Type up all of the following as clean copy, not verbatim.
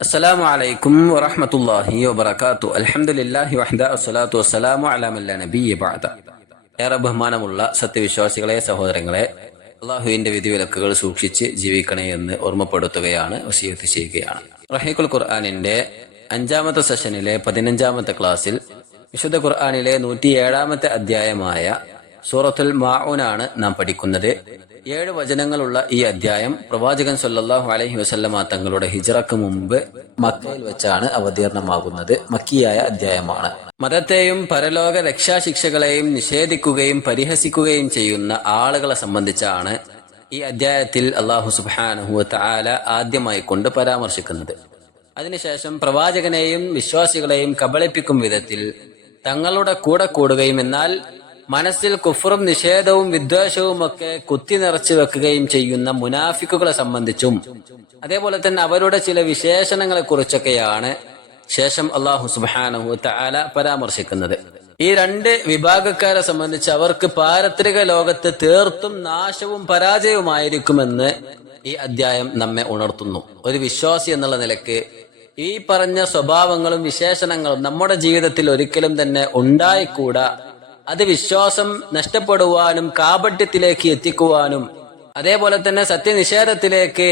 അസ്സലാമു അലൈക്കും വറഹ്മത്തുള്ളാഹി വബറകാതുഹു. അൽഹംദുലില്ലാഹി വഹ്ദ വസ്സലാത്തു വസ്സലാമു അലാ മൻ ലാ നബിയ്യ ബഅദ. ഏറെ ബഹുമാനമുള്ള സത്യവിശ്വാസികളെ, സഹോദരങ്ങളെ, അള്ളാഹുവിന്റെ വിധിവിലക്കുകൾ സൂക്ഷിച്ച് ജീവിക്കണേ എന്ന് ഓർമ്മപ്പെടുത്തുകയാണ്, വസിയത്ത് ചെയ്യുകയാണ്. റഹീഖുൽ ഖുർആനിന്റെ 5ാമത്തെ സെഷനിലെ 15ാമത്തെ ക്ലാസ്സിൽ വിശുദ്ധ ഖുർആനിലെ 107ാമത്തെ അധ്യായമായ സൂറത്തുൽ മാഊനാണ് നാം പഠിക്കുന്നത്. 7 വചനങ്ങളുള്ള ഈ അധ്യായം പ്രവാചകൻ സല്ലല്ലാഹു അലൈഹി വസല്ലമ തങ്ങളുടെ ഹിജ്റക്ക് മുമ്പ് മക്കയിൽ വെച്ചാണ് അവതീർണമാകുന്നത്. മക്കിയായ അധ്യായമാണ്. മതത്തെയും പരലോക രക്ഷാശിക്ഷകളെയും നിഷേധിക്കുകയും പരിഹസിക്കുകയും ചെയ്യുന്ന ആളുകളെ സംബന്ധിച്ചാണ് ഈ അധ്യായത്തിൽ അല്ലാഹു സുബ്ഹാനഹു വ തആല ആദ്യമായി കൊണ്ട് പരാമർശിക്കുന്നത്. അതിനുശേഷം പ്രവാചകനെയും വിശ്വാസികളെയും കബളിപ്പിക്കും വിധത്തിൽ തങ്ങളുടെ കൂടെ കൂടുകയും എന്നാൽ മനസ്സിൽ കുഫറും നിഷേധവും വിദ്വേഷവും ഒക്കെ കുത്തി നിറച്ചു വെക്കുകയും ചെയ്യുന്ന മുനാഫിക്കുകളെ സംബന്ധിച്ചും അതേപോലെ തന്നെ അവരുടെ ചില വിശേഷണങ്ങളെ കുറിച്ചൊക്കെയാണ് ശേഷം അല്ലാഹു സുബ്ഹാനഹു വ തആല പരാമർശിക്കുന്നത്. ഈ 2 വിഭാഗക്കാരെ സംബന്ധിച്ച് അവർക്ക് പാരത്രിക ലോകത്ത് തീർത്തും നാശവും പരാജയവുമായിരിക്കുമെന്ന് ഈ അധ്യായം നമ്മെ ഉണർത്തുന്നു. ഒരു വിശ്വാസി എന്നുള്ള നിലക്ക് ഈ പറഞ്ഞ സ്വഭാവങ്ങളും വിശേഷണങ്ങളും നമ്മുടെ ജീവിതത്തിൽ ഒരിക്കലും തന്നെ ഉണ്ടായിക്കൂടാ. അത് വിശ്വാസം നഷ്ടപ്പെടുവാനും കാപട്യത്തിലേക്ക് എത്തിക്കുവാനും അതേപോലെ തന്നെ സത്യനിഷേധത്തിലേക്ക്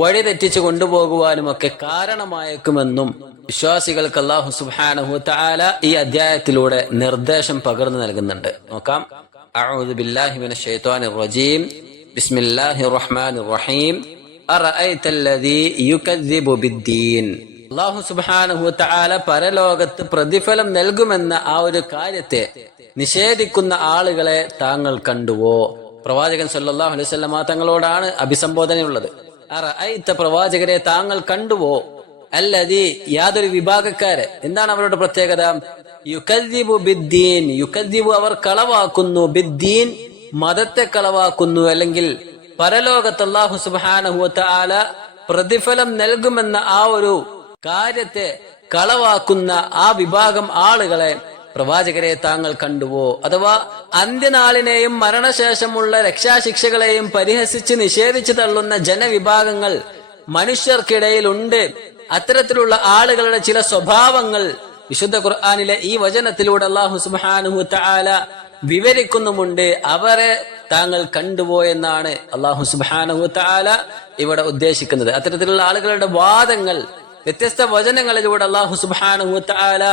വഴി തെറ്റിച്ചു കൊണ്ടുപോകുവാനും ഒക്കെ കാരണമായേക്കുമെന്നും വിശ്വാസികൾക്ക് അല്ലാഹു സുബ്ഹാനഹു വ തആല ഈ അധ്യായത്തിലൂടെ നിർദ്ദേശം പകർന്നു നൽകുന്നുണ്ട്. നോക്കാം. അഊദു ബില്ലാഹി മിനശ് ശൈത്വാനിർ റജീം. ബിസ്മില്ലാഹിർ റഹ്മാനിർ റഹീം. അറഅയ്തല്ലദീ യുകദ്ദിബു ബിദ്ദീൻ. അല്ലാഹു സുബ്ഹാനഹു വ തആല പരലോകത്ത് പ്രതിഫലം നൽകുമെന്ന ആ ഒരു കാര്യത്തെ നിഷേധിക്കുന്ന ആളുകളെ താങ്കൾ കണ്ടുവോ? പ്രവാചകൻ സല്ലല്ലാഹു അലൈഹി വസല്ലമ തങ്ങളോടാണ് അഭിസംബോധനയുള്ളത്. അറഅയ്ത, പ്രവാചകരെ താങ്കൾ കണ്ടുവോ? അല്ലദീ, യാതൊരു വിഭാഗക്കാരെ. എന്താണ് അവരുടെ പ്രത്യേകത? യുകദ്ദിബു ബിദ്ദീൻ. യുകദ്ദിബു, അവർ കളവാക്കുന്നു. ബിദ്ദീൻ, മതത്തെ കളവാക്കുന്നു. അല്ലെങ്കിൽ പരലോകത്ത് അല്ലാഹു സുബ്ഹാനഹു വ തആല പ്രതിഫലം നൽകുമെന്ന ആ ഒരു കാര്യത്തെ കളവാക്കുന്ന ആ വിഭാഗം ആളുകളെ പ്രവാചകരെ താങ്കൾ കണ്ടുവോ? അഥവാ അന്ത്യനാളിനെയും മരണശേഷമുള്ള രക്ഷാശിക്ഷകളെയും പരിഹസിച്ച് നിഷേധിച്ചു തള്ളുന്ന ജനവിഭാഗങ്ങൾ മനുഷ്യർക്കിടയിൽ ഉണ്ട്. അത്തരത്തിലുള്ള ആളുകളുടെ ചില സ്വഭാവങ്ങൾ വിശുദ്ധ ഖുർആനിലെ ഈ വചനത്തിലൂടെ അല്ലാഹു സുബ്ഹാനഹു വ തആല വിവരിക്കുന്നുമുണ്ട്. അവരെ താങ്കൾ കണ്ടുവോ എന്നാണ് അല്ലാഹു സുബ്ഹാനഹു വ തആല ഇവിടെ ഉദ്ദേശിക്കുന്നത്. അത്തരത്തിലുള്ള ആളുകളുടെ വാദങ്ങൾ വ്യത്യസ്ത വചനങ്ങളിലൂടെ അല്ലാഹു സുബ്ഹാനഹു വ തആല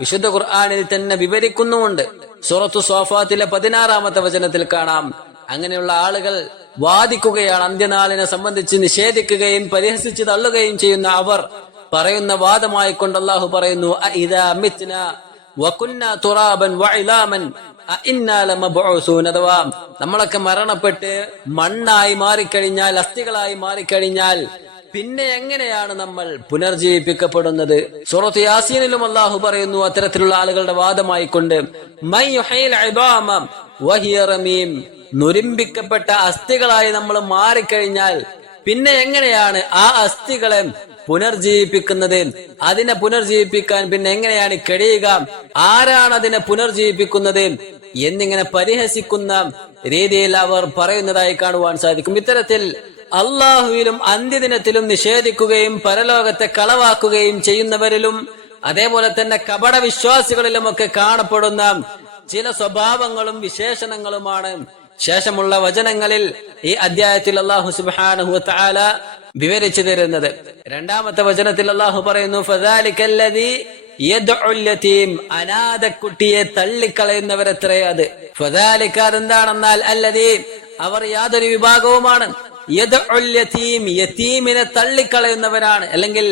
വിശുദ്ധ ഖുർആനിൽ തന്നെ വിവരിക്കുന്നുമുണ്ട്. സൂറത്തു സ്വാഫാത്തിലെ 16ാമത്തെ വചനത്തിൽ കാണാം. അങ്ങനെയുള്ള ആളുകൾ വാദിക്കുകയാണ്. അന്ത്യനാളിനെ സംബന്ധിച്ച് നിഷേധിക്കുകയും പരിഹസിച്ച് തള്ളുകയും ചെയ്യുന്ന അവർ പറയുന്ന വാദമായി കൊണ്ട് അല്ലാഹു പറയുന്നു, അഇദാ മിത്നാ വകുന്നാ തുറാബൻ വഇലാമൻ അഇന്നാ ലമബ്ഊസൂൻ. അഥവാ നമ്മളൊക്കെ മരണപ്പെട്ട് മണ്ണായി മാറിക്കഴിഞ്ഞാൽ, അസ്ഥികളായി മാറിക്കഴിഞ്ഞാൽ പിന്നെ എങ്ങനെയാണ് നമ്മൾ പുനർജീവിപ്പിക്കപ്പെടുന്നത്? സൂറത്ത് യാസീനിലും അല്ലാഹു പറയുന്നു അത്തരത്തിലുള്ള ആളുകളുടെ വാദമായിക്കൊണ്ട്, മൻ യുഹീൽ ഇദാമ വഹിയ റമീം, നുരിമ്പിക്കപ്പെട്ട അസ്ഥികളായി നമ്മൾ മാറിക്കഴിഞ്ഞാൽ പിന്നെ എങ്ങനെയാണ് ആ അസ്ഥികളെ പുനർജീവിപ്പിക്കുന്നത്? അതിനെ പുനർജീവിപ്പിക്കാൻ പിന്നെ എങ്ങനെയാണ് കഴിയുക? ആരാണ് അതിനെ പുനർജീവിപ്പിക്കുന്നത് എന്നിങ്ങനെ പരിഹസിക്കുന്ന രീതിയിൽ അവർ പറയുന്നതായി കാണുവാൻ സാധിക്കും. ഇത്തരത്തിൽ അള്ളാഹുവിലും അന്ത്യദിനത്തിലും നിഷേധിക്കുകയും പരലോകത്തെ കളവാക്കുകയും ചെയ്യുന്നവരിലും അതേപോലെ തന്നെ കപട വിശ്വാസികളിലുമൊക്കെ കാണപ്പെടുന്ന ചില സ്വഭാവങ്ങളും വിശേഷണങ്ങളുമാണ് ശേഷമുള്ള വചനങ്ങളിൽ ഈ അധ്യായത്തിൽ അല്ലാഹു സുബ്ഹാനഹു വ തആല വിവരിച്ചു തരുന്നത്. 2ാമത്തെ വചനത്തിൽ അല്ലാഹു പറയുന്നു, ഫദാലികല്ലദീ യദ്ഉൽ യതീം, അനാഥക്കുട്ടിയെ തള്ളിക്കളയുന്നവരത്രേ അത്. ഫദാലിക, അതെന്താണെന്നാൽ അല്ലദീ, അവർ യാതൊരു വിഭാഗവുമാണ്. യദ്ഉൽ യതീം, യതീമിനെ തള്ളിക്കളയുന്നവരാണ്, അല്ലെങ്കിൽ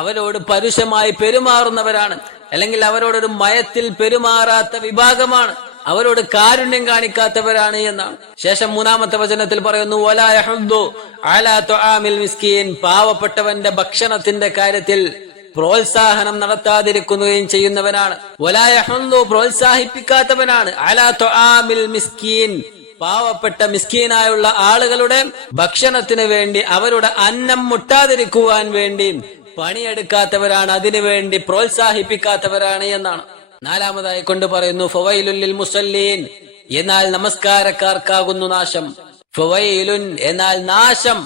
അവരോട് പരുഷമായി പെരുമാറുന്നവരാണ്, അല്ലെങ്കിൽ അവരോടൊരു മയത്തിൽ പെരുമാറാത്ത വിഭാഗമാണ്, അവരോട് കാരുണ്യം കാണിക്കാത്തവരാണ് എന്നാണ്. ശേഷം 3ാമത്തെ വചനത്തിൽ പറയുന്നു, വലാ യഹുദ്ദു അലാ തുആമിൽ മിസ്കീൻ, പാവപ്പെട്ടവന്റെ ഭക്ഷണത്തിന്റെ കാര്യത്തിൽ പ്രോത്സാഹനം നടത്താതിരിക്കുകയും ചെയ്യുന്നവനാണ്. വലാ യഹുദ്ദു, പ്രോത്സാഹിപ്പിക്കാത്തവനാണ്. അലാ തുആമിൽ മിസ്കീൻ, പാവപ്പെട്ട മിസ്കീനായുള്ള ആളുകളുടെ ഭക്ഷണത്തിന് വേണ്ടി, അവരുടെ അന്നം മുട്ടാതിരിക്കുവാൻ വേണ്ടി പണിയെടുക്കാത്തവരാണ്, അതിനുവേണ്ടി പ്രോത്സാഹിപ്പിക്കാത്തവരാണ് എന്നാണ്. 4ാമതായി കൊണ്ട് പറയുന്നു, ഫവൈലുൽ ലിൽ മുസല്ലീൻ, എന്നാൽ നമസ്കാരക്കാർക്കാകുന്നു നാശം. ഫവൈലുൻ, എന്നാൽ നാശം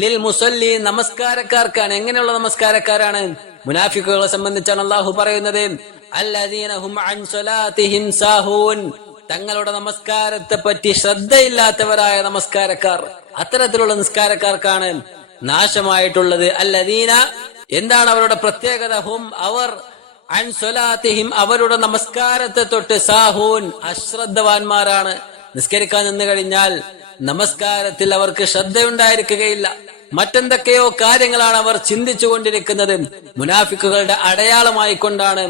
ലിൽ മുസല്ലി നമസ്കാരക്കാർക്കാണ്. എങ്ങനെയുള്ള നമസ്കാരക്കാരാണ്? മുനാഫിക്കുകളെ സംബന്ധിച്ചാണ് അള്ളാഹു പറയുന്നത്, അല്ലദീന ഹും അൻ സ്വലാത്തിഹിം സാഹൂൻ, തങ്ങളുടെ നമസ്കാരത്തെ പറ്റി ശ്രദ്ധയില്ലാത്തവരായ നമസ്കാരക്കാർ. അത്തരത്തിലുള്ള നിസ്കാരക്കാർക്കാണ് നാശമായിട്ടുള്ളത്. അല്ലദീന, എന്താണ് അവരുടെ പ്രത്യേകത? ഹും, അവർ അൻ സ്വലാത്തിഹിം, അവരുടെ നമസ്കാരത്തെ തൊട്ട് സാഹൂൻ, അശ്രദ്ധവാന്മാരാണ്. നിസ്കരിക്കാൻ നിന്ന് കഴിഞ്ഞാൽ നമസ്കാരത്തിൽ അവർക്ക് ശ്രദ്ധയുണ്ടായിരിക്കുകയില്ല. മറ്റെന്തൊക്കെയോ കാര്യങ്ങളാണ് അവർ ചിന്തിച്ചു കൊണ്ടിരിക്കുന്നത്. മുനാഫിക്കുകളുടെ അടയാളമായി കൊണ്ടാണ്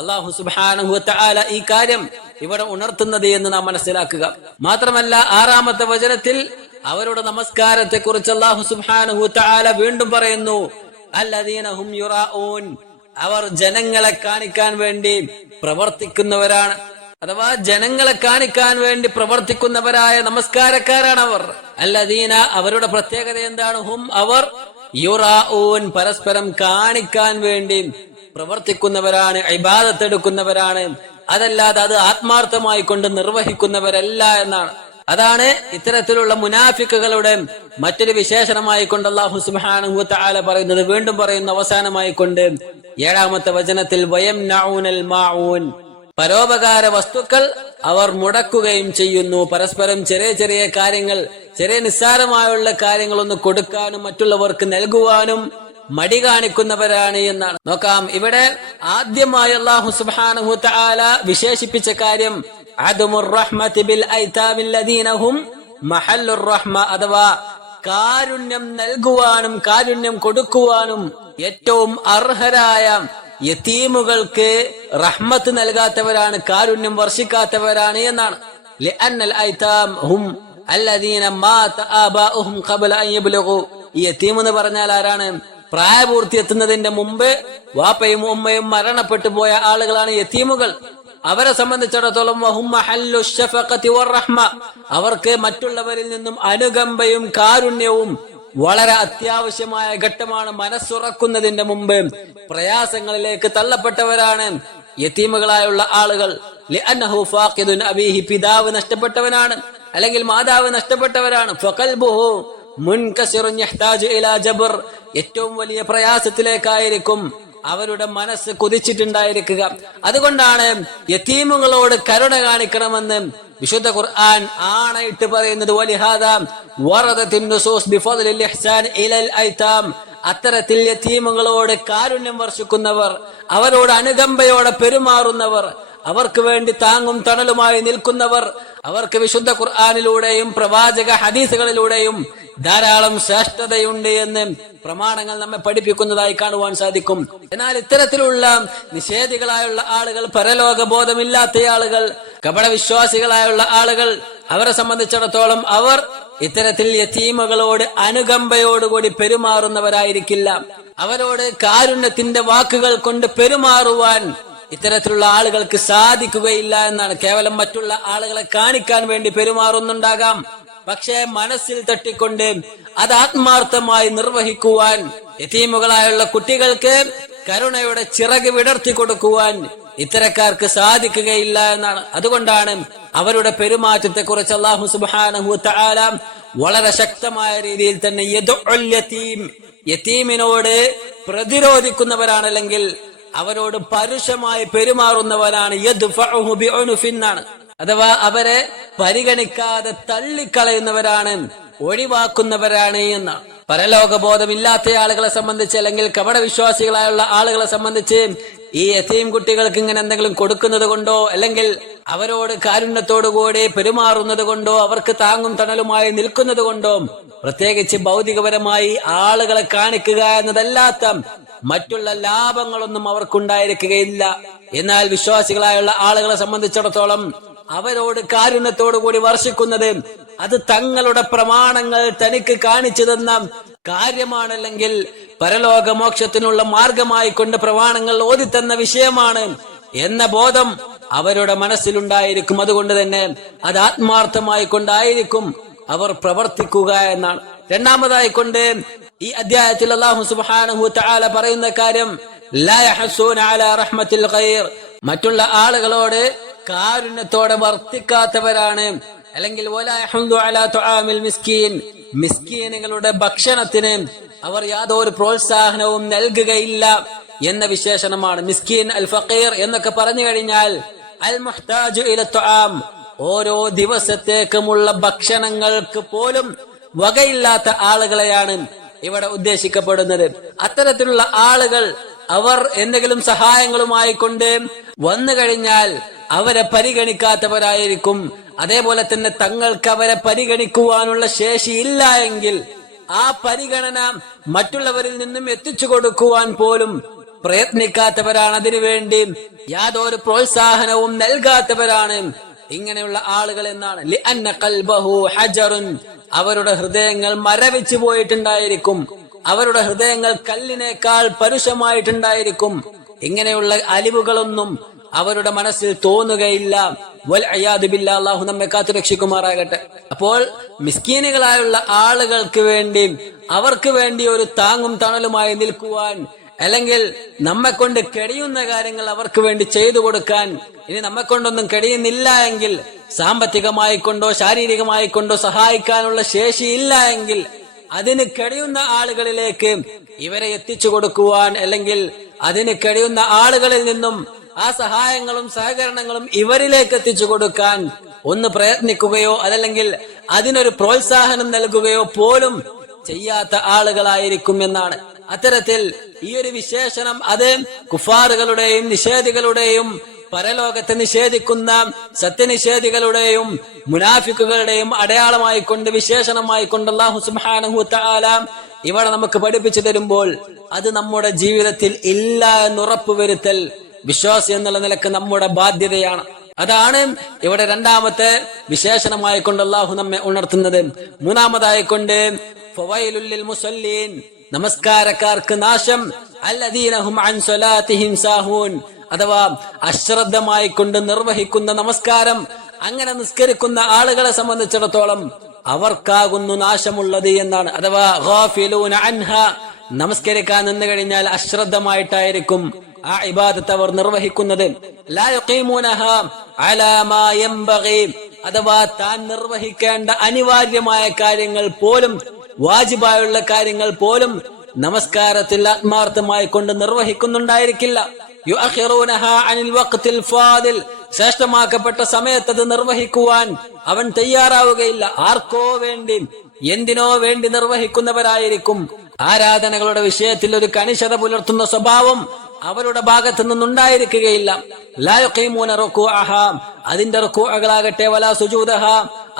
അല്ലാഹു സുബ്ഹാനഹു വ തആല ഈ കാര്യം ഇവിടെ ഉണർത്തുന്നത് എന്ന് നാം മനസ്സിലാക്കുക. മാത്രമല്ല 6-ാമത്തെ വചനത്തിൽ അവരുടെ നമസ്കാരത്തെ കുറിച്ച് അല്ലാഹു സുബ്ഹാനഹു വ തആല വീണ്ടും പറയുന്നു, അല്ലദീന ഹും യുറാഊൻ, അവർ ജനങ്ങളെ കാണിക്കാൻ വേണ്ടി പ്രവർത്തിക്കുന്നവരാണ്. അഥവാ ജനങ്ങളെ കാണിക്കാൻ വേണ്ടി പ്രവർത്തിക്കുന്നവരായ നമസ്കാരക്കാരാണ് അവർ. അല്ലദീന, അവരുടെ പ്രത്യേകത എന്താണ്? ഹും, അവർ യുറാഊൻ, പരസ്പരം കാണിക്കാൻ വേണ്ടി പ്രവർത്തിക്കുന്നവരാണ്, ഇബാദത്ത് എടുക്കുന്നവരാണ്. അതല്ലാതെ അത് ആത്മാർത്ഥമായി കൊണ്ട് നിർവഹിക്കുന്നവരല്ല എന്നാണ്. അതാണ് ഇത്തരത്തിലുള്ള മുനാഫിക്കുകളുടെ മറ്റൊരു വിശേഷണമായി കൊണ്ട് അല്ലാഹു സുബ്ഹാനഹു വ തആല പറയുന്നത്. വീണ്ടും പറയുന്ന അവസാനമായി കൊണ്ട് 7-ാമത്തെ വചനത്തിൽ, വയംനഊനൽ മാഊൻ, പരോപകാര വസ്തുക്കൾ അവർ മുടക്കുകയും ചെയ്യുന്നു. പരസ്പരം ചെറിയ ചെറിയ കാര്യങ്ങൾ, ചെറിയ നിസ്സാരമായുള്ള കാര്യങ്ങൾ ഒന്ന് കൊടുക്കാനും മറ്റുള്ളവർക്ക് നൽകുവാനും മടി കാണിക്കുന്നവരാണ് എന്നാണ്. നോക്കാം, ഇവിടെ ആദ്യമായി അല്ലാഹു സുബ്ഹാനഹു വ തആല വിശേഷിപ്പിച്ച കാര്യം അദമുർ റഹ്മതി ബിൽ ഐതാമിൽ ലദീന ഹും മഹല്ലുർ റഹ്മ, അഥവാ കാരുണ്യം നൽകുവാനും കാരുണ്യം കൊടുക്കുവാനും ഏറ്റവും അർഹരായ യതീമുകൾക്ക് റഹ്മത്ത് നൽകാത്തവരാണ്, കാരുണ്യം വർഷിക്കാത്തവരാണ് എന്നാണ്. ലിഅന്നൽ ഐതാം ഹും അല്ലദീന മാത ആബാഉഹും ഖബല അൻ യബ്ലുഗു. ഈ യതീം എന്ന് പറഞ്ഞാൽ ആരാണ്? പ്രായപൂർത്തി എത്തുന്നതിന്റെ മുമ്പ് വാപ്പയും ഉമ്മയും മരണപ്പെട്ടു പോയ ആളുകളാണ് യതീമുകൾ. അവരെ സംബന്ധിച്ചിടത്തോളം വഹും മഹല്ലു ശഫഖതി വറഹ്മ, അവർക്ക് മറ്റുള്ളവരിൽ നിന്നും അനുകമ്പയും കാരുണ്യവും വളരെ അത്യാവശ്യമായ ഘട്ടമാണ്. മനസ്സുറക്കുന്നതിന്റെ മുമ്പ് പ്രയാസങ്ങളിലേക്ക് തള്ളപ്പെട്ടവരാണ് യതീമുകളായുള്ള ആളുകൾ. ലിഅന്നഹു ഫാഖിദുൻ അബീഹി, പിതാവ് നഷ്ടപ്പെട്ടവനാണ് അല്ലെങ്കിൽ മാതാവ് നഷ്ടപ്പെട്ടവരാണ്. ഫഖൽബുഹു മുൻകസിറുൻ യഹ്താജു ഇലാ ജബ്ർ, ഏറ്റവും വലിയ പ്രയാസത്തിലേക്കായിരിക്കും അവരുടെ മനസ്സ് കുതിച്ചിട്ടുണ്ടായിരിക്കുക. അതുകൊണ്ടാണ് യതീമുകളോട് കരുണ കാണിക്കണമെന്ന് വിശുദ്ധ ഖുർആൻ ആണയിട്ട് പറയുന്നത്. വലിഹാദാ വറദത്തിൻ നുസൂസ് ബിഫദ്ലിൽ ഇഹ്സാൻ ഇലൽ ഐതാം, അത്തരത്തിൽ യതീമുകളോട് കാരുണ്യം വർഷിക്കുന്നവർ, അവരോട് അനുകമ്പയോടെ പെരുമാറുന്നവർ, അവർക്ക് വേണ്ടി താങ്ങും തണലുമായി നിൽക്കുന്നവർ, അവർക്ക് വിശുദ്ധ ഖുർആനിലൂടെയും പ്രവാചക ഹദീസുകളിലൂടെയും ധാരാളം ശ്രേഷ്ഠതയുണ്ട് എന്ന് പ്രമാണങ്ങൾ നമ്മെ പഠിപ്പിക്കുന്നതായി കാണുവാൻ സാധിക്കും. എന്നാൽ ഇത്തരത്തിലുള്ള നിഷേധികളായുള്ള ആളുകൾ, പരലോക ബോധമില്ലാത്ത ആളുകൾ, കപടവിശ്വാസികളായുള്ള ആളുകൾ, അവരെ സംബന്ധിച്ചിടത്തോളം അവർ ഇത്തരത്തിൽ യതീമുകളോട് അനുകമ്പയോടുകൂടി പെരുമാറുന്നവരായിരിക്കില്ല. അവരോട് കാരുണ്യത്തിന്റെ വാക്കുകൾ കൊണ്ട് പെരുമാറുവാൻ ഇത്തരത്തിലുള്ള ആളുകൾക്ക് സാധിക്കുകയില്ല എന്നാണ്. കേവലം മറ്റുള്ള ആളുകളെ കാണിക്കാൻ വേണ്ടി പെരുമാറുന്നുണ്ടാകാം, പക്ഷേ മനസ്സിൽ തട്ടിക്കൊണ്ട് അത് ആത്മാർത്ഥമായി നിർവഹിക്കുവാൻ, യതീമുകളായുള്ള കുട്ടികൾക്ക് കരുണയുടെ ചിറക് വിടർത്തി കൊടുക്കുവാൻ ഇത്തരക്കാർക്ക് സാധിക്കുകയില്ല എന്നാണ്. അതുകൊണ്ടാണ് അവരുടെ പെരുമാറ്റത്തെ കുറിച്ച് അല്ലാഹു സുബ്ഹാനഹു വ തആല വളരെ ശക്തമായ രീതിയിൽ തന്നെ യദ്ഉൽ യതീം, യതീമിനോട് പ്രതിരോധിക്കുന്നവരാണ്, അല്ലെങ്കിൽ അവരോട് പരുഷമായി പെരുമാറുന്നവരാണ്. യദ്ഫഉഹു ബിഉനുഫിൻ എന്നാണ്. അഥവാ അവരെ പരിഗണിക്കാതെ തള്ളിക്കളയുന്നവരാണ്, ഒഴിവാക്കുന്നവരാണ് എന്ന്. പരലോകബോധമില്ലാത്ത ആളുകളെ സംബന്ധിച്ച്, അല്ലെങ്കിൽ കപടവിശ്വാസികളായുള്ള ആളുകളെ സംബന്ധിച്ച് ഈ യതീം കുട്ടികൾക്ക് ഇങ്ങനെ എന്തെങ്കിലും കൊടുക്കുന്നത് കൊണ്ടോ, അല്ലെങ്കിൽ അവരോട് കാരുണ്യത്തോടുകൂടി പെരുമാറുന്നത് കൊണ്ടോ, അവർക്ക് താങ്ങും തണലുമായി നിൽക്കുന്നത് കൊണ്ടോ, പ്രത്യേകിച്ച് ഭൗതികപരമായി ആളുകളെ കാണിക്കുക എന്നതല്ലാത്ത മറ്റുള്ള ലാഭങ്ങളൊന്നും അവർക്കുണ്ടായിരിക്കുകയില്ല. എന്നാൽ വിശ്വാസികളായുള്ള ആളുകളെ സംബന്ധിച്ചിടത്തോളം അവരോട് കാരുണ്യത്തോടു കൂടി വർഷിക്കുന്നത് അത് തങ്ങളുടെ പ്രമാണങ്ങൾ തനിക്ക് കാണിച്ചു തന്ന കാര്യമാണല്ലെങ്കിൽ പരലോകമോക്ഷത്തിനുള്ള മാർഗമായി കൊണ്ട് പ്രമാണങ്ങൾ ഓതിത്തന്ന വിഷയമാണ് എന്ന ബോധം അവരുടെ മനസ്സിലുണ്ടായിരിക്കും. അതുകൊണ്ട് തന്നെ അത് ആത്മാർത്ഥമായി കൊണ്ടായിരിക്കും അവർ പ്രവർത്തിക്കുക എന്നാണ്. രണ്ടാമതായി കൊണ്ട് ഈ അധ്യായത്തിൽ അല്ലാഹു സുബ്ഹാനഹു വ തആല പറയുന്ന കാര്യം ലാ യഹസൂന അലാ റഹ്മത്തിൽ ഗൈർ, മറ്റുള്ള ആളുകളോട് കാരുണ്യത്തോടെ വർത്തിക്കാത്തവരാണ്. അല്ലെങ്കിൽ വലാ യഹുദു അലാ തുആമിൽ മിസ്കീൻ, മിസ്കീനുകളുടെ ഭക്ഷണത്തിന് അവർ യാതൊരു പ്രോത്സാഹനവും നൽകുകയില്ല എന്ന വിശേഷണമാണ്. മിസ്കീൻ, അൽ ഫഖീർ എന്നൊക്കെ പറഞ്ഞു കഴിഞ്ഞാൽ അൽ മുഹ്താജു ഇല തുആം, ഓരോ ദിവസത്തേക്കുമുള്ള ഭക്ഷണങ്ങൾക്ക് പോലും വകയില്ലാത്ത ആളുകളെയാണ് ഇവിടെ ഉദ്ദേശിക്കപ്പെടുന്നത്. അത്തരത്തിലുള്ള ആളുകൾ അവർ എന്തെങ്കിലും സഹായങ്ങളുമായി കൊണ്ട് വന്നു കഴിഞ്ഞാൽ അവരെ പരിഗണിക്കാത്തവരായിരിക്കും. അതേപോലെ തന്നെ തങ്ങൾക്ക് അവരെ പരിഗണിക്കുവാനുള്ള ശേഷിയില്ല എങ്കിൽ ആ പരിഗണന മറ്റുള്ളവരിൽ നിന്നും എത്തിച്ചു കൊടുക്കുവാൻ പോലും പ്രയത്നിക്കാത്തവരാണ്. അതിനുവേണ്ടി യാതൊരു പ്രോത്സാഹനവും നൽകാത്തവരാണ് ഇങ്ങനെയുള്ള ആളുകൾ എന്നാണ്. ലിഅന്ന ഖൽബഹു ഹജറുൻ, അവരുടെ ഹൃദയങ്ങൾ മരവിച്ചു പോയിട്ടുണ്ടായിരിക്കും, അവരുടെ ഹൃദയങ്ങൾ കല്ലിനേക്കാൾ പരുഷമായിട്ടുണ്ടായിരിക്കും. ഇങ്ങനെയുള്ള അലിവുകളൊന്നും അവരുടെ മനസ്സിൽ തോന്നുകയില്ല. വൽ അയാദു ബില്ലാഹ്, അല്ലാഹു നമ്മെ കാത്തു രക്ഷിക്കുമാറാകട്ടെ. അപ്പോൾ മിസ്കീനുകളായുള്ള ആളുകൾക്ക് വേണ്ടി, അവർക്ക് വേണ്ടി ഒരു താങ്ങും തണലുമായി നിൽക്കുവാൻ, അല്ലെങ്കിൽ നമ്മെ കൊണ്ട് കഴിയുന്ന കാര്യങ്ങൾ അവർക്ക് വേണ്ടി ചെയ്തു കൊടുക്കാൻ, ഇനി നമ്മെ കൊണ്ടൊന്നും കഴിയുന്നില്ല എങ്കിൽ സാമ്പത്തികമായി കൊണ്ടോ ശാരീരികമായി കൊണ്ടോ സഹായിക്കാനുള്ള ശേഷിയില്ല എങ്കിൽ അതിന് കഴിയുന്ന ആളുകളിലേക്ക് ഇവരെ എത്തിച്ചു കൊടുക്കുവാൻ, അല്ലെങ്കിൽ അതിന് കഴിയുന്ന ആളുകളിൽ നിന്നും ആ സഹായങ്ങളും സഹകരണങ്ങളും ഇവരിലേക്ക് എത്തിച്ചു കൊടുക്കാൻ ഒന്ന് പ്രയത്നിക്കുകയോ അതല്ലെങ്കിൽ അതിനൊരു പ്രോത്സാഹനം നൽകുകയോ പോലും ചെയ്യാത്ത ആളുകളായിരിക്കും എന്നാണ്. അത്തരത്തിൽ ഈ ഒരു വിശേഷണം അത് കുഫാറുകളുടെയും നിഷേധികളുടെയും പരലോകത്തെ നിഷേധിക്കുന്ന സത്യനിഷേധികളുടെയും മുനാഫിക്കുകളുടെയും അടയാളമായി കൊണ്ട്, വിശേഷണമായി കൊണ്ട് അല്ലാഹു സുബ്ഹാനഹു വ തആല ഇവിടെ നമുക്ക് പഠിപ്പിച്ചു തരുമ്പോൾ അത് നമ്മുടെ ജീവിതത്തിൽ ഇല്ല എന്നുറപ്പുവരുത്തൽ വിശ്വാസി എന്നുള്ള നിലക്ക് നമ്മുടെ ബാധ്യതയാണ്. അതാണ് ഇവിടെ രണ്ടാമത്തെ വിശേഷണമായി കൊണ്ട് അല്ലാഹു നമ്മെ ഉണർത്തുന്നത്. മൂന്നാമതായി കൊണ്ട് ഫവൈലുൽ ലിൽ മുസല്ലീൻ, നമസ്കാരക്കാർക്ക് നാശം, അല്ലദീന ഹും അൻ സ്വലാത്തിഹിം സാഹൂൻ, അഥവാ അശ്രദ്ധമായി കൊണ്ട് നിർവഹിക്കുന്ന നമസ്കാരം, അങ്ങനെ നിസ്കരിക്കുന്ന ആളുകളെ സംബന്ധിച്ചിടത്തോളം അവർക്കാകുന്നു നാശമുള്ളത് എന്നാണ്. അഥവാ ഗാഫിലൂന അൻഹ, നമസ്കരിക്കാൻ നിന്ന് കഴിഞ്ഞാൽ അശ്രദ്ധമായിട്ടായിരിക്കും ആ ഇബാദത്ത് അവർ നിർവഹിക്കുന്നത്. ലാ യഖീമൂനഹ അലാ മാ യൻബഗി, അഥവാ താൻ നിർവഹിക്കേണ്ട അനിവാര്യമായ കാര്യങ്ങൾ പോലും, വാജിബായുള്ള കാര്യങ്ങൾ പോലും നമസ്കാരത്തിൽ ആത്മാർത്ഥമായി കൊണ്ട് നിർവഹിക്കുന്നുണ്ടായിരിക്കില്ല. യുഅഖിറൂനഹ അനിൽ വഖ്തിൽ ഫാദിൽ, ശ്രേഷ്ഠമാക്കപ്പെട്ട സമയത്ത് അത് നിർവഹിക്കുവാൻ അവൻ തയ്യാറാവുകയില്ല. ആർക്കോ വേണ്ടി, എന്തിനോ വേണ്ടി നിർവഹിക്കുന്നവരായിരിക്കും. ആരാധനകളുടെ വിഷയത്തിൽ ഒരു കണിശത പുലർത്തുന്ന സ്വഭാവം അവരുടെ ഭാഗത്തു നിന്നുണ്ടായിരിക്കുകയില്ല. ലാ യഖീമൂന റുകൂഅഹ, അതിന്റെ റുകൂഅകളാകട്ടെ, വലാ സുജൂദഹ,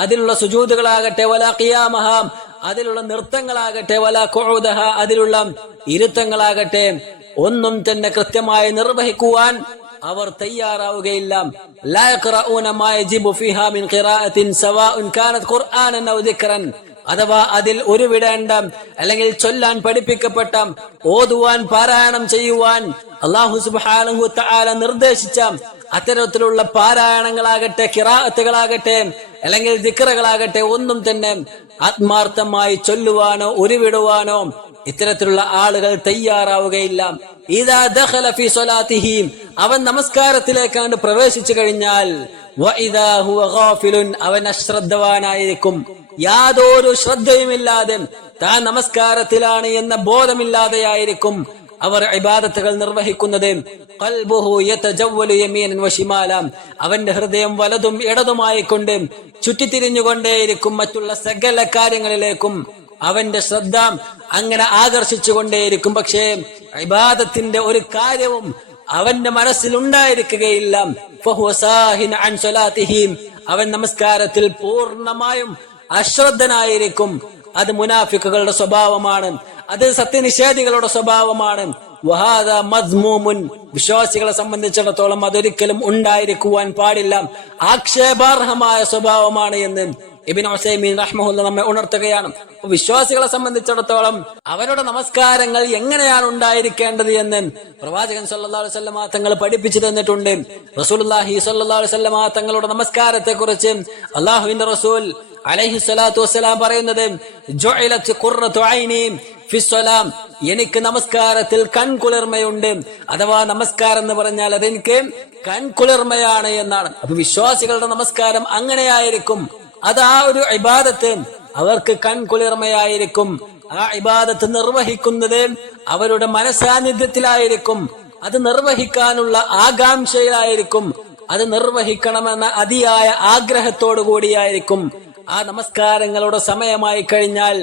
അതിലുള്ള സുജൂദുകളാകട്ടെ, വലാ ഖിയാമഹ, അതിലുള്ള നൃത്തങ്ങളാകട്ടെ, വലാ ഖുഊദഹ, അതിലുള്ള ഇരുത്തങ്ങളാകട്ടെ, ഒന്നും തന്നെ കൃത്യമായി നിർവഹിക്കുവാൻ അവർ തയ്യാറാവുകയില്ല. ലാ യഖറഊന മാ യജിബു ഫീഹാ മിൻ ഖിറാഅത്തിൻ സവാഉൻ കാനത് ഖുർആനൻ ഔ ദിക്റൻ, അഥവാ അതിൽ ഉരുവിടേണ്ട അല്ലെങ്കിൽ ചൊല്ലാൻ പഠിപ്പിക്കപ്പെട്ട, ഓതുവാൻ പാരായണം ചെയ്യുവാൻ അല്ലാഹു സുബ്ഹാനഹു വ തആല നിർദ്ദേശിച്ച അത്തരത്തിലുള്ള പാരായണങ്ങളാകട്ടെ, ഖിറാഅത്തുകളാകട്ടെ, അല്ലെങ്കിൽ ദിക്റുകളാകട്ടെ, ഒന്നും തന്നെ ആത്മാർത്ഥമായി ചൊല്ലുവാനോ ഉരുവിടുവാനോ ഇത്തരത്തിലുള്ള ആളുകൾ തയ്യാറാവുകയില്ല. ഇദാ ദഖല ഫീ സ്വലാത്തിഹി, അവൻ നമസ്കാരത്തിലേക്കാണ്ട് പ്രവേശിച്ചു കഴിഞ്ഞാൽ, വഇദാ ഹുവ ഗാഫിലുൻ, അവൻ അശ്രദ്ധവാനായിരിക്കും. യാതൊരു ശ്രദ്ധയുമില്ലാതെ താൻ നമസ്കാരത്തിലാണ് എന്ന ബോധമില്ലാതെയായിരിക്കും അവർ ഇബാദത്തുകൾ നിർവഹിക്കുന്നത്. ഖൽബുഹു യതജവ്വലു യമീനൻ വശിമാല, അവന്റെ ഹൃദയം വലതും ഇടതുമായി കൊണ്ട് ചുറ്റിത്തിരിഞ്ഞുകൊണ്ടേയിരിക്കും. മറ്റുള്ള സകല കാര്യങ്ങളിലേക്കും അവന്റെ ശ്രദ്ധ അങ്ങനെ ആകർഷിച്ചുകൊണ്ടേയിരിക്കും. പക്ഷേ ഇബാദത്തിന്റെ ഒരു കാര്യവും അവന്റെ മനസ്സിൽ ഉണ്ടായിരിക്കുകയില്ല. ഫഹുവ സാഹിൻ അൻ സ്വലാത്തിഹി, അവൻ നമസ്കാരത്തിൽ പൂർണ്ണമായും അശ്രദ്ധനായിരിക്കും. അത് മുനാഫിക്കുകളുടെ സ്വഭാവമാണ്, അത് സത്യനിഷേധികളുടെ സ്വഭാവമാണ്. വഹാദാ മദ്മൂമുൻ, വിശ്വാസികളെ സംബന്ധിച്ചിടത്തോളം അതൊരിക്കലും ഉണ്ടായിരിക്കുവാൻ പാടില്ല, ആക്ഷേപാർഹമായ സ്വഭാവമാണ് എന്ന് ഇബ്നു ഉസൈമീൻ റഹ്മഹുല്ലാഹ് നമ്മെ ഉണർത്തുകയാണ്. വിശ്വാസികളെ സംബന്ധിച്ചിടത്തോളം അവരുടെ നമസ്കാരങ്ങൾ എങ്ങനെയാണ് ഉണ്ടായിരിക്കേണ്ടത് എന്ന് പ്രവാചകൻ സല്ലല്ലാഹു അലൈഹി വസല്ലമ തങ്ങൾ പഠിപ്പിച്ചു തന്നിട്ടുണ്ട്. റസൂലുള്ളാഹി സല്ലല്ലാഹു അലൈഹി വസല്ലമ തങ്ങളുടെ നമസ്കാരത്തെ കുറിച്ച് അല്ലാഹുവിന്റെ റസൂൽ അലൈഹി സ്വലാത്തു വസ്സലാം പറയുന്നത്, ജുഇലത് ഖുർറതു ഐനി ഫിസ്സലാം, എനിക്ക് നമസ്കാരത്തിൽ കൺകുളിർമയുണ്ട്. അഥവാ നമസ്കാരം എന്ന് പറഞ്ഞാൽ അതെനിക്ക് കൺകുളിർമയാണ് എന്നാണ്. അപ്പൊ വിശ്വാസികളുടെ നമസ്കാരം അങ്ങനെയായിരിക്കും. അത് ആ ഒരു ഇബാദത്ത് അവർക്ക് കൺകുളിർമയായിരിക്കും. ആ ഇബാദത്ത് നിർവഹിക്കുന്നത് അവരുടെ മനസാന്നിധ്യത്തിലായിരിക്കും. അത് നിർവഹിക്കാനുള്ള ആകാംക്ഷയിലായിരിക്കും. അത് നിർവഹിക്കണമെന്ന അതിയായ ആഗ്രഹത്തോടു കൂടിയായിരിക്കും. ആ നമസ്കാരങ്ങളുടെ സമയമായി കഴിഞ്ഞാൽ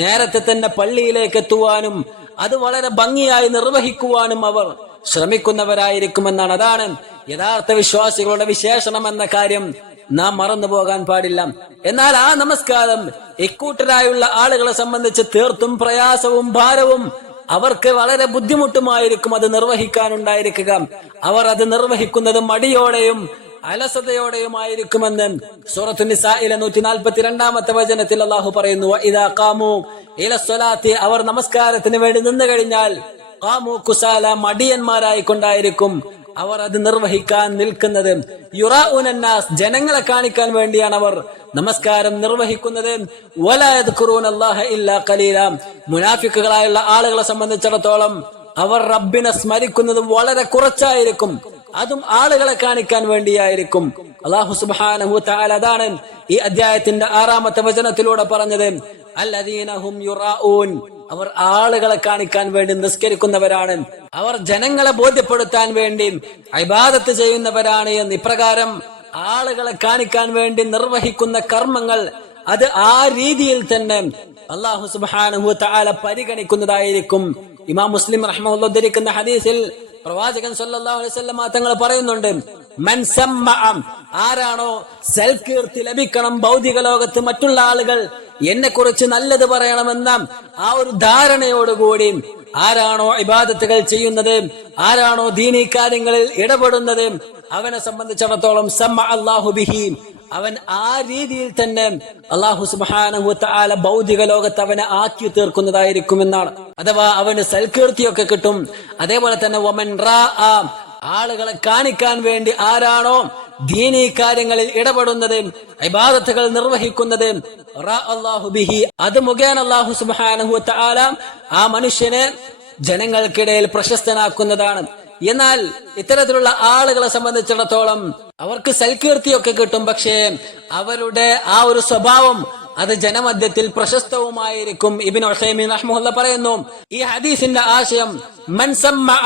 നേരത്തെ തന്നെ പള്ളിയിലേക്ക് എത്തുവാനും അത് വളരെ ഭംഗിയായി നിർവഹിക്കുവാനും അവർ ശ്രമിക്കുന്നവരായിരിക്കുമെന്നാണ്. അതാണ് യഥാർത്ഥ വിശ്വാസികളുടെ വിശേഷണം എന്ന കാര്യം നാം മറന്നു പോകാൻ പാടില്ല. എന്നാൽ ആ നമസ്കാരം ഇക്കൂട്ടരായുള്ള ആളുകളെ സംബന്ധിച്ച് തീർത്തും പ്രയാസവും ഭാരവും അവർക്ക് വളരെ ബുദ്ധിമുട്ടുമായിരിക്കും അത് നിർവഹിക്കാനുണ്ടായിരിക്കുക. അവർ അത് നിർവഹിക്കുന്നത് മടിയോടെയും അലസതയോടെയുമായിരിക്കുമെന്ന് സൂറത്തു നിസായിലെ 142-ാമത്തെ വചനത്തിൽ അല്ലാഹു പറയുന്നു, ഇദാ ഖാമു ഇലസ്സലാത്തി, അവർ നമസ്കാരത്തിന് വേണ്ടി നിന്നു കഴിഞ്ഞാൽ ഖാമു കുസാല, മടിയന്മാരായിക്കൊണ്ടായിരിക്കും അവർ അത് നിർവഹിക്കാൻ നിൽക്കുന്നത്. യുറാഉനന്നാസ്, ജനങ്ങളെ കാണിക്കാൻ വേണ്ടിയാണ് അവർ നമസ്കാരം നിർവഹിക്കുന്നത്. വലാ യദ്കുറൂനല്ലാഹ ഇല്ലാ ഖലീല, മുനാഫിക്കുകളായുള്ള ആളുകളെ സംബന്ധിച്ചിടത്തോളം അവർ റബ്ബിനെ സ്മരിക്കുന്നത് വളരെ കുറച്ചായിരിക്കും. അതും ആളുകളെ കാണിക്കാൻ വേണ്ടിയായിരിക്കും. അല്ലാഹു സുബ്ഹാനഹു വ തആല അതാണ് ഈ അധ്യായത്തിന്റെ 6-ാമത്തെ വചനത്തിലൂടെ പറഞ്ഞത്, അല്ലദീന ഹും യുറാഊൻ, അവർ ആളുകളെ കാണിക്കാൻ വേണ്ടി നിസ്കരിക്കുന്നവരാണ്, അവർ ജനങ്ങളെ ബോധ്യപ്പെടുത്താൻ വേണ്ടി ഇബാദത്ത് ചെയ്യുന്നവരാണ് എന്ന്. ഇപ്രകാരം ആളുകളെ കാണിക്കാൻ വേണ്ടി നിർവഹിക്കുന്ന കർമ്മങ്ങൾ അത് ആ രീതിയിൽ തന്നെ അല്ലാഹു സുബ്ഹാനഹു വ തആല പരിഗണിക്കുന്നതായിരിക്കും. ഇമാം മുസ്ലിം റഹ്മഹുല്ലാഹ് ഉദ്ധരിക്കുന്ന ഹദീസിൽ പ്രവാചകൻ സല്ലല്ലാഹു അലൈഹി വസല്ലം തങ്ങൾ പറയുന്നുണ്ട്, മൻ സമ്മഅ, ആരാണോ സൽകീർത്തി ലഭിക്കണം ഭൗതിക ലോകത്ത്, മറ്റുള്ള ആളുകൾ എന്നെ കുറിച്ച് നല്ലത് പറയണമെന്ന ആ ഒരു ധാരണയോടുകൂടി ആരാണോ ഇബാദത്തുകൾ ചെയ്യുന്നത്, ആരാണോ ദീനീ കാര്യങ്ങളിൽ ഇടപെടുന്നത്, അവനെ സംബന്ധിച്ചിടത്തോളം സമ്മഅ അല്ലാഹു ബിഹി, അവൻ ആ രീതിയിൽ തന്നെ അല്ലാഹു സുബ്ഹാനഹു വ തആല ഭൗതിക ലോകത്ത് അവനെ ആക്കി തീർക്കുന്നതായിരിക്കുമെന്നാണ്. അഥവാ അവന് സൽകീർത്തിയൊക്കെ കിട്ടും. അതേപോലെ തന്നെ വമൻ റാഅ, ആളുകളെ കാണിക്കാൻ വേണ്ടി ആരാണോ ദീനീ കാര്യങ്ങളിൽ ഇടപെടുന്നത്, ഇബാദത്തുകൾ നിർവഹിക്കുന്നത്, റഅല്ലാഹു ബിഹി, അത് മുഖേന അല്ലാഹു സുബ്ഹാനഹു വ തആല ആ മനുഷ്യനെ ജനങ്ങൾക്കിടയിൽ പ്രശസ്തനാക്കുന്നതാണ്. എന്നാൽ ഇത്തരത്തിലുള്ള ആളുകളെ സംബന്ധിച്ചിടത്തോളം അവർക്ക് സൽകീർത്തിയൊക്കെ കിട്ടും, പക്ഷേ അവരുടെ ആ ഒരു സ്വഭാവം അത് ജനമധ്യത്തിൽ പ്രശസ്തവുമായിരിക്കും. ഇബ്നു ഉസൈമീൻ റഹ്മഹുല്ലാഹ് പറയുന്നു, ഈ ഹദീസിന്റെ ആശയം മൻ സമ്മഅ,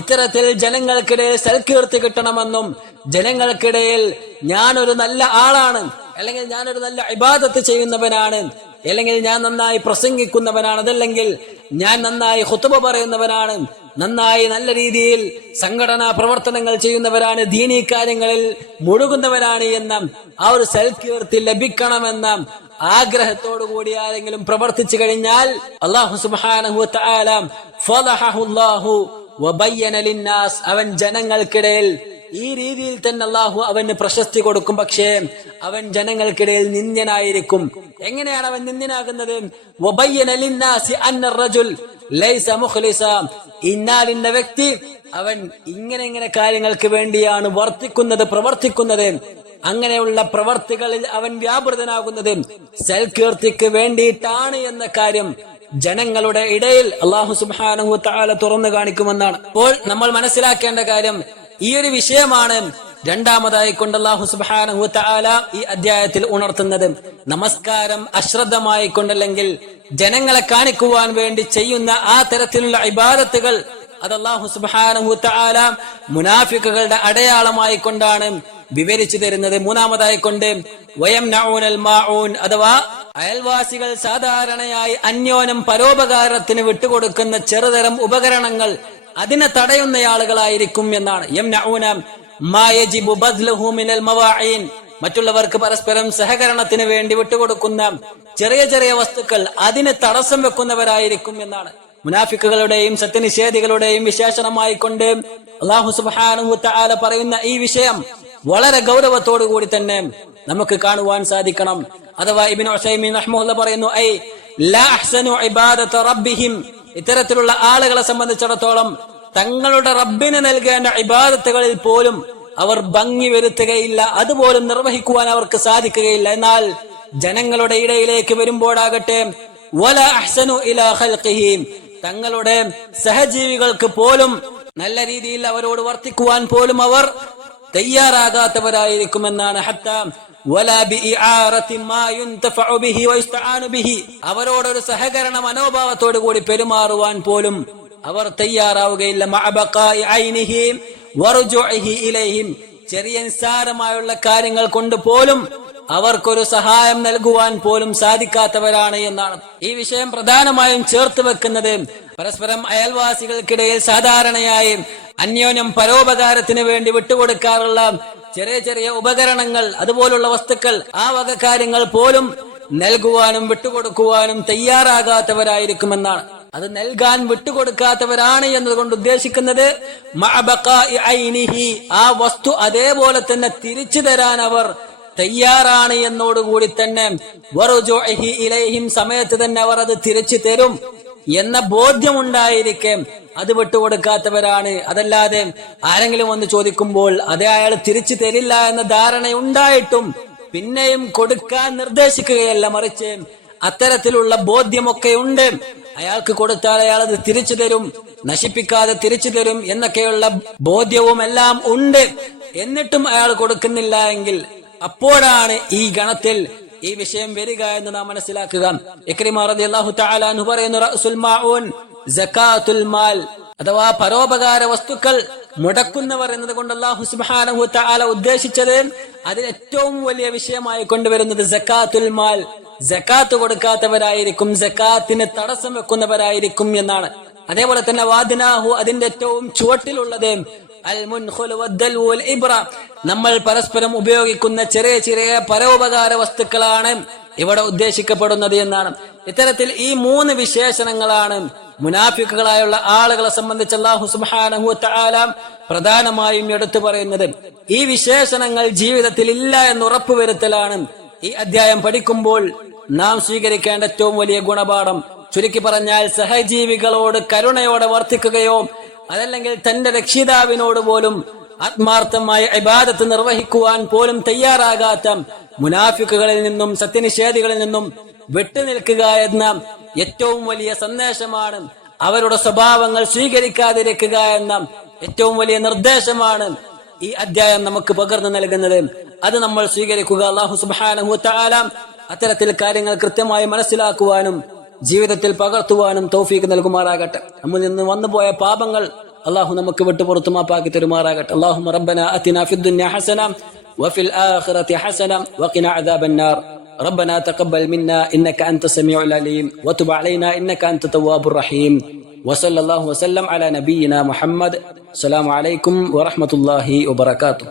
ഇത്തരത്തിൽ ജനങ്ങൾക്കിടയിൽ സൽകീർത്തി കിട്ടണമെന്നും ജനങ്ങൾക്കിടയിൽ ഞാനൊരു നല്ല ആളാണ്, അല്ലെങ്കിൽ ഞാനൊരു നല്ല ഇബാദത്ത് ചെയ്യുന്നവനാണ്, അല്ലെങ്കിൽ ഞാൻ നന്നായി പ്രസംഗിക്കുന്നവനാണ്, അതല്ലെങ്കിൽ ഞാൻ നന്നായി ഖുതുബ പറയുന്നവനാണ്, നന്നായി നല്ല രീതിയിൽ സംഘടനാ പ്രവർത്തനങ്ങൾ ചെയ്യുന്നവരാണ്, ദീനീ കാര്യങ്ങളിൽ മുഴുകുന്നവരാണ് എന്ന ആ ഒരു സൽകീർത്തി ലഭിക്കണമെന്ന ആഗ്രഹത്തോടു കൂടി ആരെങ്കിലും പ്രവർത്തിച്ചു കഴിഞ്ഞാൽ അല്ലാഹു സുബ്ഹാനഹു വ തആല ഫളഹഹു അല്ലാഹു വബയ്യന ലിന്നാസ്, അവൻ ജനങ്ങൾക്കിടയിൽ ഈ രീതിയിൽ തന്നെ അല്ലാഹു അവന് പ്രശസ്തി കൊടുക്കും. പക്ഷേ അവൻ ജനങ്ങൾക്കിടയിൽ നിന്ദ്യനായിരിക്കും. എങ്ങനെയാണ് അവൻ നിന്ദ്യനാകുന്നത്? വബയ്യന ലിന്നാസി അന്ന റജുൽ ലൈസ മുഖ്ലിസ, ഇന്നാലിന്ന വ്യക്തി അവൻ ഇങ്ങനെ കാര്യങ്ങൾക്ക് വേണ്ടിയാണ് പ്രവർത്തിക്കുന്നത്, അങ്ങനെയുള്ള പ്രവർത്തികളിൽ അവൻ വ്യാപൃതനാകുന്നത് സൽകീർത്തിക്ക് വേണ്ടിയിട്ടാണ് എന്ന കാര്യം ജനങ്ങളുടെ ഇടയിൽ അല്ലാഹു സുബ്ഹാനഹു വ തആല തുറന്നു കാണിക്കുമെന്നാണ്. അപ്പോൾ നമ്മൾ മനസ്സിലാക്കേണ്ട കാര്യം ഈ ഒരു വിഷയമാണ്. രണ്ടാമതായി കൊണ്ട് അല്ലാഹു സുബ്ഹാനഹു വ തആല ഈ അധ്യായത്തിൽ ഉണർത്തുന്നത്, നമസ്കാരം അശ്രദ്ധമായി കൊണ്ടല്ലെങ്കിൽ ജനങ്ങളെ കാണിക്കുവാൻ വേണ്ടി ചെയ്യുന്ന ആ തരത്തിലുള്ള ഇബാദത്തുകൾ അത് അല്ലാഹു സുബ്ഹാനഹു വ തആല മുനാഫിക്കുകളുടെ അടയാളമായി കൊണ്ടാണ് വിവരിച്ചു തരുന്നത്. മൂന്നാമതായി കൊണ്ട് വയംനഊനൽ മാഊൻ, അഥവാ അയൽവാസികൾ സാധാരണയായി അന്യോന്യം പരോപകാരത്തിന് വിട്ടുകൊടുക്കുന്ന ചെറുതരം ഉപകരണങ്ങൾ അതിനെ തടയുന്ന ആളുകളായിരിക്കും എന്നാണ്. യംനഊന മാ യജിബു ബദ്ലുഹു മിനൽ മവാഈൻ, മറ്റുള്ളവർക്ക് പരസ്പരം സഹകരണത്തിന് വേണ്ടി വിട്ടുകൊടുക്കുന്ന ചെറിയ വസ്തുക്കൾ അതിന് തടസ്സം വെക്കുന്നവരായിരിക്കും എന്നാണ്. മുനാഫിക്കുകളുടെയും സത്യനിഷേധികളുടെയും വിശേഷണമായി കൊണ്ട് അല്ലാഹു സുബ്ഹാനഹു വ തആല പറയുന്ന ഈ വിഷയം വളരെ ഗൗരവത്തോടു കൂടി തന്നെ നമുക്ക് കാണുവാൻ സാധിക്കണം. അഥവാ ഇബ്നു ഉസൈമീൻ റഹ്മഹുല്ലാഹ് പറയുന്നു, ഐ ലാ അഹ്സനു ഇബാദത റബ്ബിഹിം, ഇത്തരത്തിലുള്ള ആളുകളെ സംബന്ധിച്ചിടത്തോളം തങ്ങളുടെ റബ്ബിന് നൽകേണ്ട ഇബാദത്തുകളിൽ പോലും അവർ ഭംഗി വരുത്തുകയില്ല, അതുപോലും നിർവഹിക്കുവാൻ അവർക്ക് സാധിക്കുകയില്ല. എന്നാൽ ജനങ്ങളുടെ ഇടയിലേക്ക് വരുമ്പോഴാകട്ടെ വലാ അഹ്സനു ഇലാ ഖൽഖിഹി, തങ്ങളുടെ സഹജീവികൾക്ക് പോലും നല്ല രീതിയിൽ അവരോട് വർത്തിക്കുവാൻ പോലും അവർ തയ്യാറാകാത്തവരായിരിക്കുമെന്നാണ്. ഹത്താ വലാ ബിഇആറതി മാ യുൻതഫഉ ബിഹി വയസ്തആനു ബിഹി. അവരോടൊരു സഹകരണ മനോഭാവത്തോടു കൂടി പെരുമാറുവാൻ പോലും അവർ തയ്യാറാവുകയില്ല. മഅ ബഖാഇ ഐനിഹി വറുജൂഇഹി ഇലൈഹിം. ചെറിയ നിസ്സാരമായുള്ള കാര്യങ്ങൾ കൊണ്ട് പോലും അവർക്കൊരു സഹായം നൽകുവാൻ പോലും സാധിക്കാത്തവരാണ് എന്നാണ്. ഈ വിഷയം പ്രധാനമായും ചേർത്ത് വെക്കുന്നത് പരസ്പരം അയൽവാസികൾക്കിടയിൽ സാധാരണയായി അന്യോന്യം പരോപകാരത്തിന് വേണ്ടി വിട്ടുകൊടുക്കാറുള്ള ചെറിയ ചെറിയ ഉപകരണങ്ങൾ, അതുപോലുള്ള വസ്തുക്കൾ, ആ വക കാര്യങ്ങൾ പോലും നൽകുവാനും വിട്ടുകൊടുക്കുവാനും തയ്യാറാകാത്തവരായിരിക്കുമെന്നാണ്. അത് നൽകാൻ വിട്ടുകൊടുക്കാത്തവരാണ് എന്നതുകൊണ്ട് ഉദ്ദേശിക്കുന്നത് മഅ ബഖാഇ ഐനിഹി, ആ വസ്തു അതേപോലെ തന്നെ തിരിച്ചു തരാൻ അവർ തയ്യാറാണ് എന്നോടുകൂടി തന്നെ വറുജൂഇഹി ഇലൈഹിം, സമയത്ത് തന്നെ അവർ അത് തിരിച്ചു തരും എന്ന ബോധ്യമുണ്ടായിരിക്കെ അത് വിട്ടുകൊടുക്കാത്തവരാണ്. അതല്ലാതെ ആരെങ്കിലും വന്ന് ചോദിക്കുമ്പോൾ അതേ അയാൾ തിരിച്ചു തരില്ല എന്ന ധാരണയുണ്ടായിട്ടും പിന്നെയും കൊടുക്കാൻ നിർദ്ദേശിക്കുകയല്ല, മറിച്ച് അത്തരത്തിലുള്ള ബോധ്യമൊക്കെ ഉണ്ട്. അയാൾക്ക് കൊടുത്താൽ അയാൾ അത് തിരിച്ചു തരും, നശിപ്പിക്കാതെ തിരിച്ചു തരും എന്നൊക്കെയുള്ള ബോധ്യവും എല്ലാം ഉണ്ട്. എന്നിട്ടും അയാൾ കൊടുക്കുന്നില്ല എങ്കിൽ അപ്പോഴാണ് ഈ ഗണത്തിൽ ഈ വിഷയം വരിക എന്ന് നാം മനസ്സിലാക്കുക. ഇക്രിമ റളിയല്ലാഹു തആല അൻഹു പറയുന്നു, റഅസുൽ മാഊൻ സകാത്തുൽ മാൽ, അഥവാ പരോപകാര വസ്തുക്കൾ മുടക്കുന്നവർ എന്നതുകൊണ്ട് അല്ലാഹു സുബ്ഹാനഹു തആല ഉദ്ദേശിച്ചത് അതിൽ ഏറ്റവും വലിയ വിഷയമായി കൊണ്ടുവരുന്നത് സകാത്തുൽ മാൽ, സകാത്ത് കൊടുക്കാത്തവരായിരിക്കും, സകാത്തിന് തടസ്സം വെക്കുന്നവരായിരിക്കും എന്നാണ്. അതേപോലെ തന്നെ വാദിനാഹു, അതിന്റെ ഏറ്റവും ചുവട്ടിലുള്ളത് അൽ മുൻഖുൽ വദ്ദൽവു വൽ ഇബ്ര, നമ്മൾ പരസ്പരം ഉപയോഗിക്കുന്ന ചെറിയ ചെറിയ പരോപകാര വസ്തുക്കളാണ് ഇവിടെ ഉദ്ദേശിക്കപ്പെടുന്നത് എന്നാണ്. ഇത്തരത്തിൽ ഈ 3 വിശേഷണങ്ങളാണ് മുനാഫിക്കുകളായുള്ള ആളുകളെ സംബന്ധിച്ച് അല്ലാഹു സുബ്ഹാനഹു വ തആല പ്രധാനമായും എടുത്തു പറയുന്നത്. ഈ വിശേഷണങ്ങൾ ജീവിതത്തിൽ ഇല്ല എന്ന് ഉറപ്പുവരുത്തലാണ് ഈ അധ്യായം പഠിക്കുമ്പോൾ നാം സ്വീകരിക്കേണ്ട ഏറ്റവും വലിയ ഗുണപാഠം. ചുരുക്കി പറഞ്ഞാൽ, സഹജീവികളോട് കരുണയോടെ വർത്തിക്കുകയോ അതല്ലെങ്കിൽ തന്റെ രക്ഷിതാവിനോട് പോലും ആത്മാർത്ഥമായ ഇബാദത്ത് നിർവഹിക്കുവാൻ പോലും തയ്യാറാകാത്ത മുനാഫിക്കുകളിൽ നിന്നും സത്യനിഷേധികളിൽ നിന്നും വിട്ടുനിൽക്കുക എന്ന ഏറ്റവും വലിയ സന്ദേശമാണ്. അവരുടെ സ്വഭാവങ്ങൾ സ്വീകരിക്കാതിരിക്കുക എന്ന ഏറ്റവും വലിയ നിർദ്ദേശമാണ് ഈ അധ്യായം നമുക്ക് പകർന്നു നൽകുന്നത്. അത് നമ്മൾ സ്വീകരിക്കുക. അല്ലാഹു സുബ്ഹാനഹു വ തആല അത്തരത്തിൽ കാര്യങ്ങൾ കൃത്യമായി മനസ്സിലാക്കുവാനും ജീവിതത്തിൽ പകർത്തുവാനും തൗഫീഖ് നൽകുമാറാകട്ടെ. നമ്മിൽ നിന്ന് വന്നുപോയ പാപങ്ങൾ അല്ലാഹു നമുക്ക് വിട്ടുപുറത്തു മാപ്പാക്കി തരുമാറാകട്ടെ. അല്ലാഹുമ്മ റബ്ബനാ അതിനാ ഫിദ് ദുനിയ ഹസന വഫിൽ ആഖിറതി ഹസന വഖിനാ അദാബന്നാർ. ربنا تقبل منا إنك أنت السميع العليم وتب علينا إنك أنت التواب الرحيم وصلى الله وسلم على نبينا محمد. السلام عليكم ورحمة الله وبركاته.